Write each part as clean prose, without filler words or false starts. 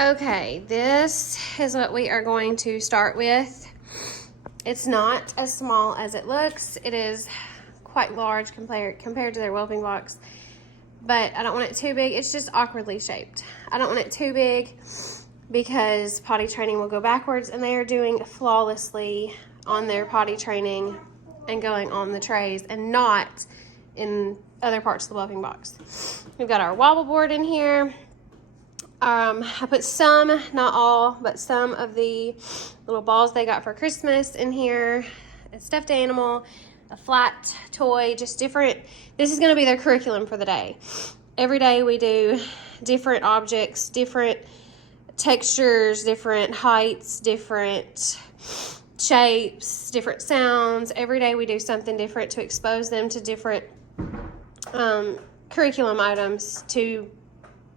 Okay, this is what we are going to start with. It's not as small as it looks. It is quite large compared to their whelping box, but I don't want it too big. It's just awkwardly shaped. I don't want it too big because potty training will go backwards, and they are doing flawlessly on their potty training and going on the trays and not in other parts of the whelping box. We've got our wobble board in here. I put some, not all, but some of the little balls they got for Christmas in here. A stuffed animal, a flat toy, just different. This is going to be their curriculum for the day. Every day we do different objects, different textures, different heights, different shapes, different sounds. Every day we do something different to expose them to different curriculum items, to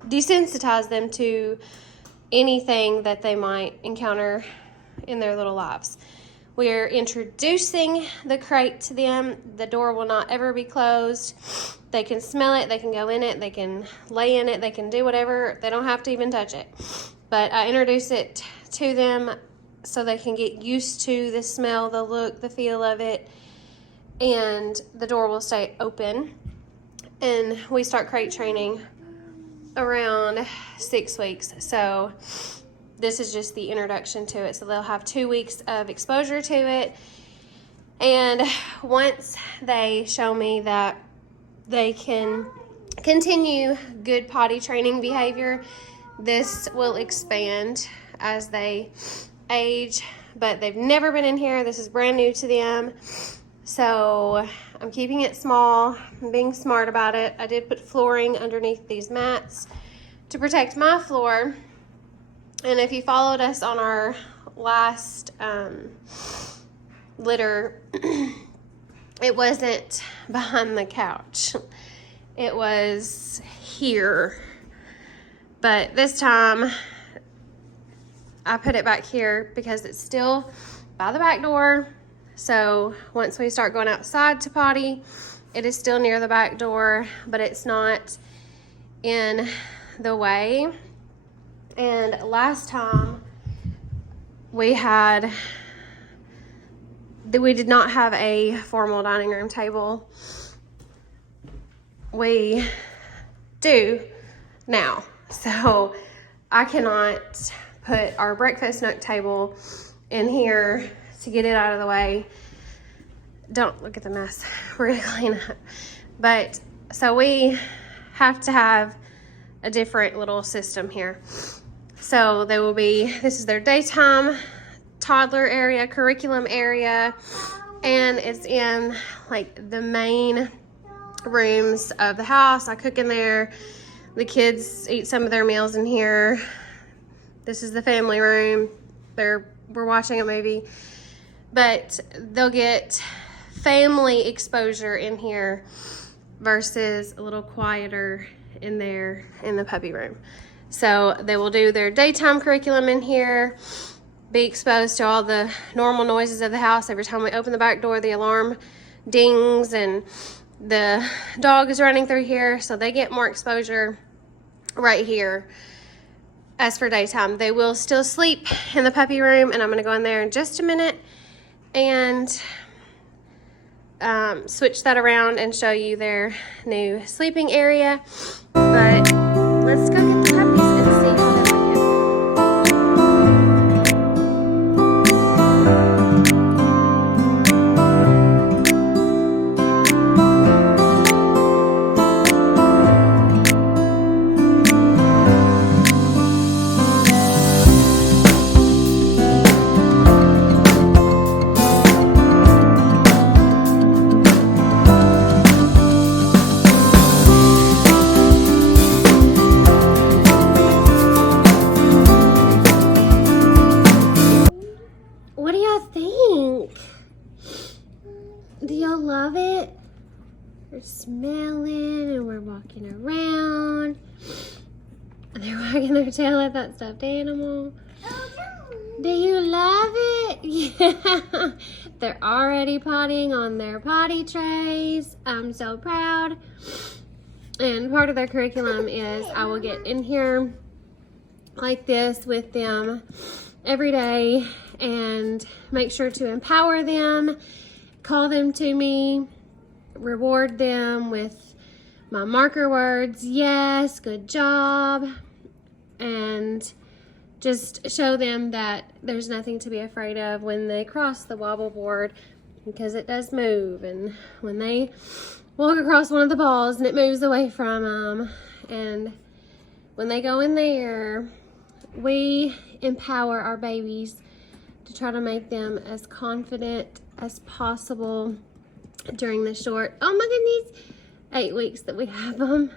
desensitize them to anything that they might encounter in their little lives. We're introducing the crate to them. The door will not ever be closed. They can smell it, they can go in it, they can lay in it, they can do whatever. They don't have to even touch it. But I introduce it to them so they can get used to the smell, the look, the feel of it, and the door will stay open. And we start crate training around 6 weeks. So this is just the introduction to it. So they'll have 2 weeks of exposure to it. And once they show me that they can continue good potty training behavior, this will expand as they age. But they've never been in here. This is brand new to them. So I'm keeping it small. I'm being smart about it. I did put flooring underneath these mats to protect my floor. And if you followed us on our last litter, it wasn't behind the couch. It was here. But this time I put it back here because it's still by the back door. So once we start going outside to potty, it is still near the back door, but it's not in the way. And last time we did not have a formal dining room table. We do now. So I cannot put our breakfast nook table in here to get it out of the way. Don't look at the mess. We're gonna clean up. But so we have to have a different little system here. So they will be, this is their daytime toddler area, curriculum area, and it's in like the main rooms of the house. I cook in there. The kids eat some of their meals in here. This is the family room. We're watching a movie. But they'll get family exposure in here versus a little quieter in there in the puppy room. So they will do their daytime curriculum in here, be exposed to all the normal noises of the house. Every time we open the back door, the alarm dings and the dog is running through here. So they get more exposure right here. As for daytime, they will still sleep in the puppy room, and I'm going to go in there in just a minute and switch that around and show you their new sleeping area. But let's go get the puppies and see how they like it. Do y'all love it? We're smelling and we're walking around. They're wagging their tail at that stuffed animal. Do you love it? Yeah. They're already pottying on their potty trays. I'm so proud. And part of their curriculum is I will get in here like this with them every day and make sure to empower them, call them to me, reward them with my marker words, yes, good job, and just show them that there's nothing to be afraid of when they cross the wobble board, because it does move, and when they walk across one of the balls and it moves away from them, and when they go in there, we empower our babies to try to make them as confident as possible during the short, oh my goodness, 8 weeks that we have them.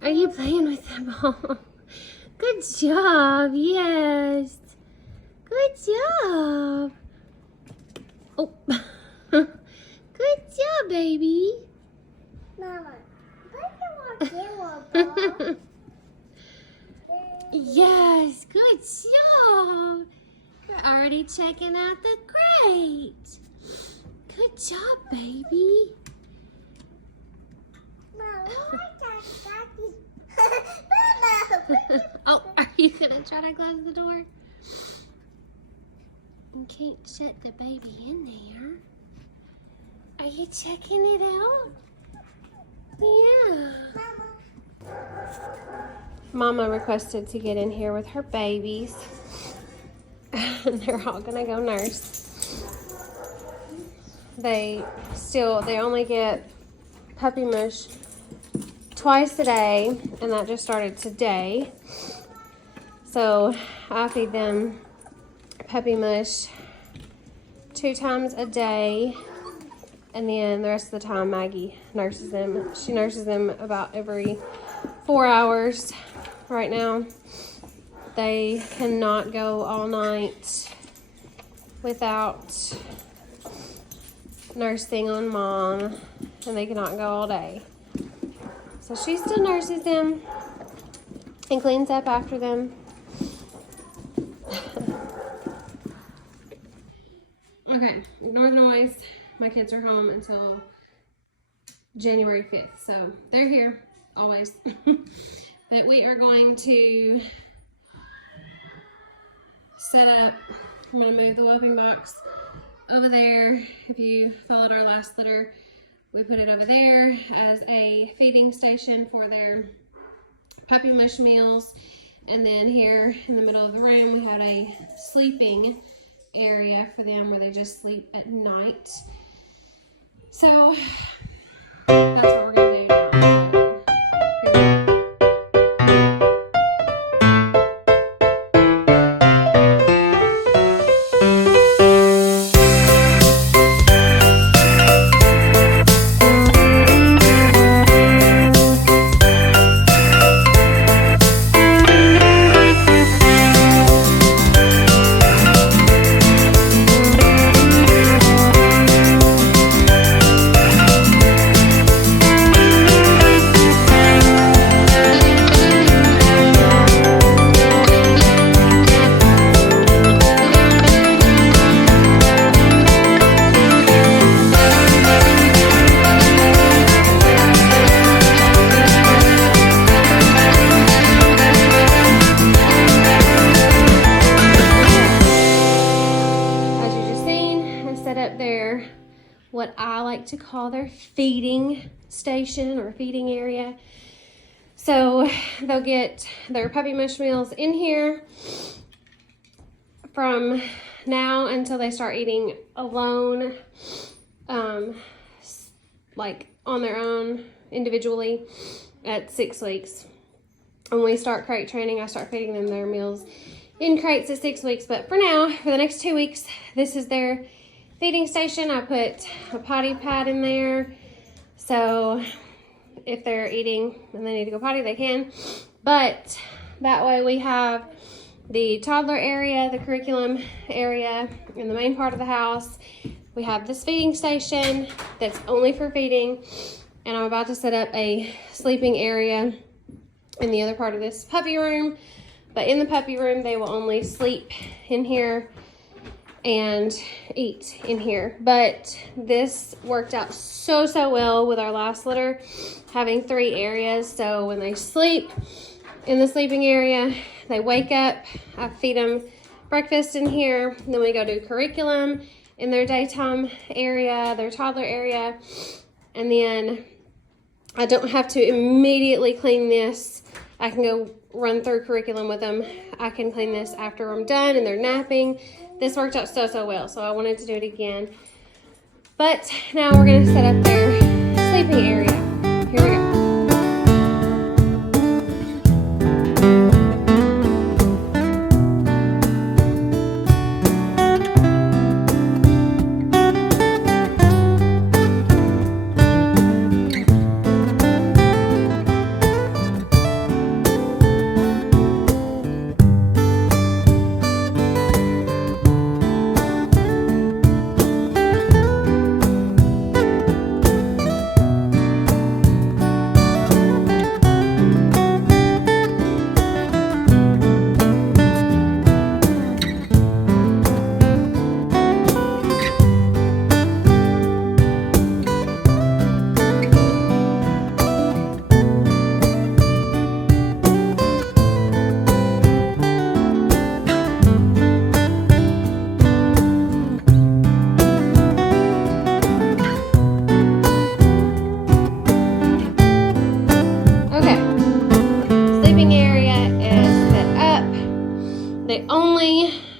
Are you playing with the ball? Good job, yes. Good job. Oh, good job, baby. Mama, why do you want to ball? Yes, good job. You're already checking out the crate. Good job, baby. Oh, are you gonna try to close the door? You can't shut the baby in there. Are you checking it out? Yeah. Mama requested to get in here with her babies. They're all gonna go nurse. They only get puppy mush twice a day, and that just started today. So I feed them puppy mush 2 times a day, and then the rest of the time Maggie nurses them. She nurses them about every 4 hours right now. They cannot go all night without nursing on mom, and they cannot go all day. So she still nurses them and cleans up after them. Okay, ignore the noise. My kids are home until January 5th, so they're here always. But we are going to set up, I'm going to move the whooping box over there. If you followed our last litter, we put it over there as a feeding station for their puppy mush meals. And then here in the middle of the room, we have a sleeping area for them where they just sleep at night. So that's what we're going to do now. What I like to call their feeding station or feeding area. So they'll get their puppy mush meals in here from now until they start eating alone, like on their own individually at 6 weeks. When we start crate training, I start feeding them their meals in crates at 6 weeks. But for now, for the next 2 weeks, this is their feeding station. I put a potty pad in there, so if they're eating and they need to go potty, they can. But that way we have the toddler area, the curriculum area in the main part of the house. We have this feeding station that's only for feeding, and I'm about to set up a sleeping area in the other part of this puppy room. But in the puppy room, they will only sleep in here and eat in here. But this worked out so well with our last litter, having 3 areas. So when they sleep in the sleeping area, they wake up, I feed them breakfast in here. Then we go do curriculum in their daytime area, their toddler area. And then I don't have to immediately clean this. I can go run through curriculum with them. I can clean this after I'm done and they're napping. This worked out so well, so I wanted to do it again. But now we're gonna set up their sleeping area. Here we go.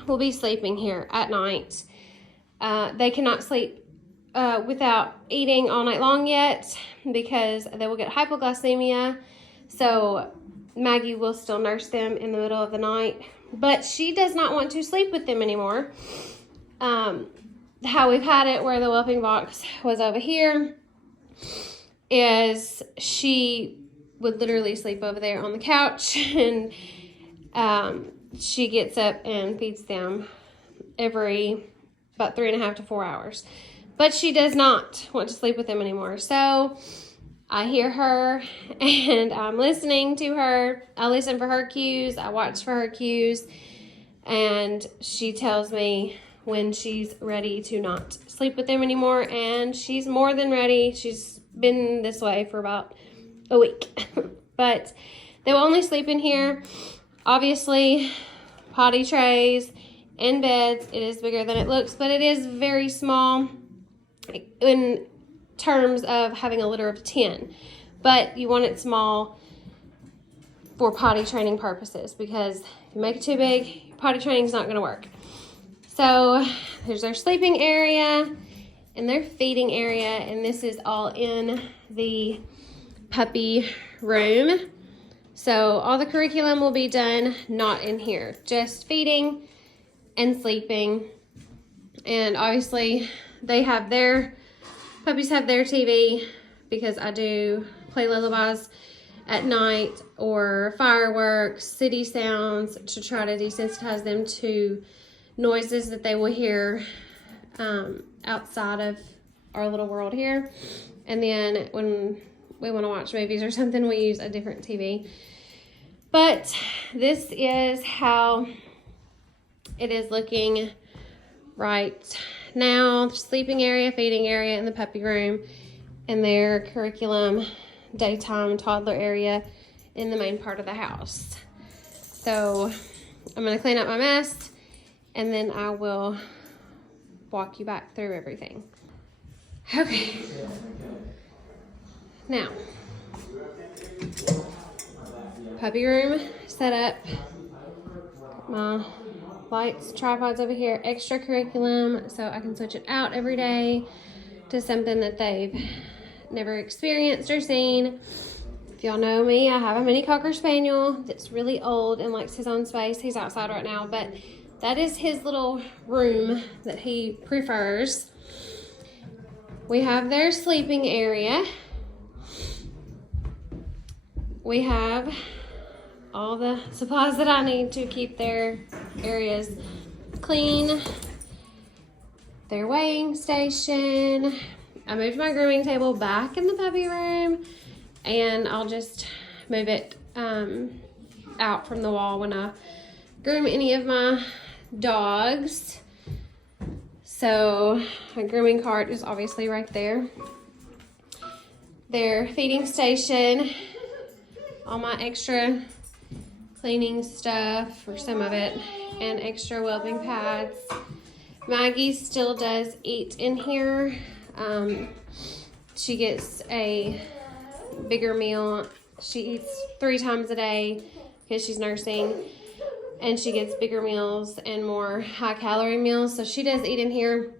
Will be sleeping here at night. They cannot sleep without eating all night long yet because they will get hypoglycemia. So Maggie will still nurse them in the middle of the night, but she does not want to sleep with them anymore. How we've had it where the whelping box was over here is she would literally sleep over there on the couch, and she gets up and feeds them every about 3.5 to 4 hours. But she does not want to sleep with them anymore. So I hear her and I'm listening to her. I listen for her cues. I watch for her cues. And she tells me when she's ready to not sleep with them anymore. And she's more than ready. She's been this way for about a week. But they will only sleep in here. Obviously, potty trays and beds. It is bigger than it looks, but it is very small in terms of having a litter of 10. But you want it small for potty training purposes, because if you make it too big, potty training is not going to work. So there's their sleeping area and their feeding area, and this is all in the puppy room. So all the curriculum will be done not in here, just feeding and sleeping. And obviously puppies have their TV, because I do play lullabies at night or fireworks, city sounds, to try to desensitize them to noises that they will hear outside of our little world here. And then when we want to watch movies or something, we use a different TV. But this is how it is looking right now. Sleeping area, feeding area in the puppy room, and their curriculum, daytime toddler area in the main part of the house. So I'm going to clean up my mess, and then I will walk you back through everything. Okay. Now, puppy room set up. My lights, tripods over here, extra curriculum, so I can switch it out every day to something that they've never experienced or seen. If y'all know me, I have a mini Cocker Spaniel that's really old and likes his own space. He's outside right now, but that is his little room that he prefers. We have their sleeping area. We have all the supplies that I need to keep their areas clean. Their weighing station. I moved my grooming table back in the puppy room, and I'll just move it out from the wall when I groom any of my dogs. So my grooming cart is obviously right there. Their feeding station, all my extra cleaning stuff, or some of it, and extra wellbeing pads. Maggie still does eat in here. She gets a bigger meal. She eats 3 times a day because she's nursing, and she gets bigger meals and more high-calorie meals. So she does eat in here,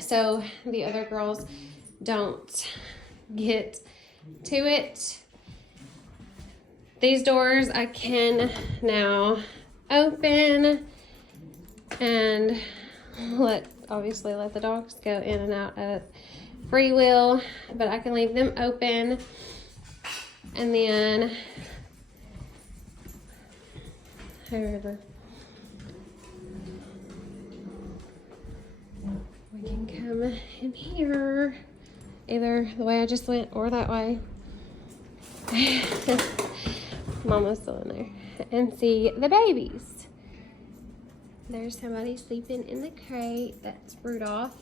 so the other girls don't get to it. These doors I can now open and obviously let the dogs go in and out at free will, but I can leave them open. And then, however, we can come in here either the way I just went or that way. Mama's still in there. And see the babies. There's somebody sleeping in the crate. That's Rudolph.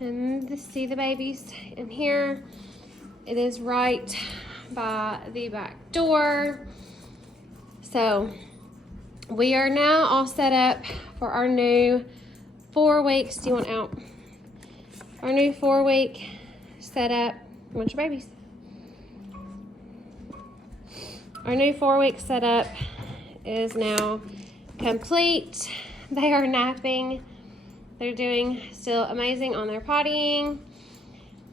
And see the babies in here. It is right by the back door. So we are now all set up for our new 4 weeks. Do you want out? Our new 4-week setup. Want your babies? Our new 4-week setup is now complete. They are napping. They're doing still amazing on their pottying,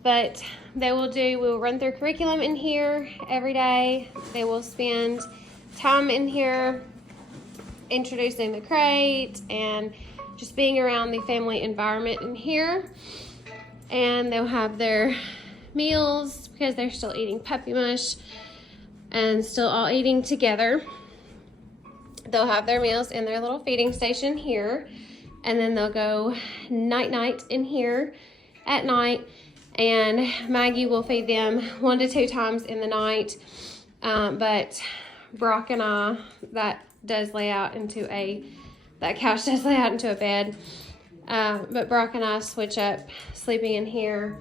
but we'll run through curriculum in here every day. They will spend time in here introducing the crate and just being around the family environment in here. And they'll have their meals because they're still eating puppy mush and still all eating together. They'll have their meals in their little feeding station here, and then they'll go night-night in here at night, and Maggie will feed them 1 to 2 times in the night, but Brock and I, that couch does lay out into a bed, but Brock and I switch up sleeping in here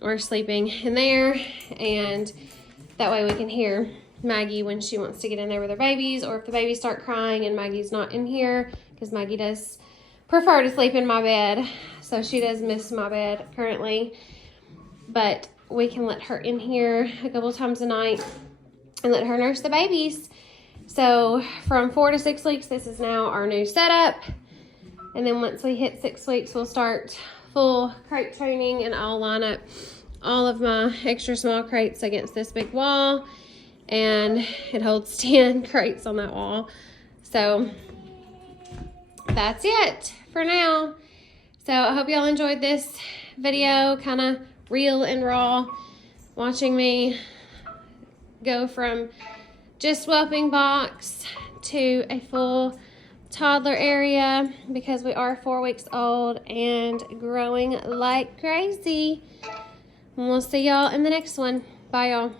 or sleeping in there, and that way we can hear Maggie when she wants to get in there with her babies, or if the babies start crying and Maggie's not in here, because Maggie does prefer to sleep in my bed, so she does miss my bed currently. But we can let her in here a couple times a night and let her nurse the babies. So from 4 to 6 weeks, this is now our new setup. And then once we hit 6 weeks, we'll start full crate training, and I'll line up all of my extra small crates against this big wall, and it holds 10 crates on that wall. So that's it for now. So I hope y'all enjoyed this video, kind of real and raw, watching me go from just whelping box to a full toddler area, because we are 4 weeks old and growing like crazy. And we'll see y'all in the next one. Bye, y'all.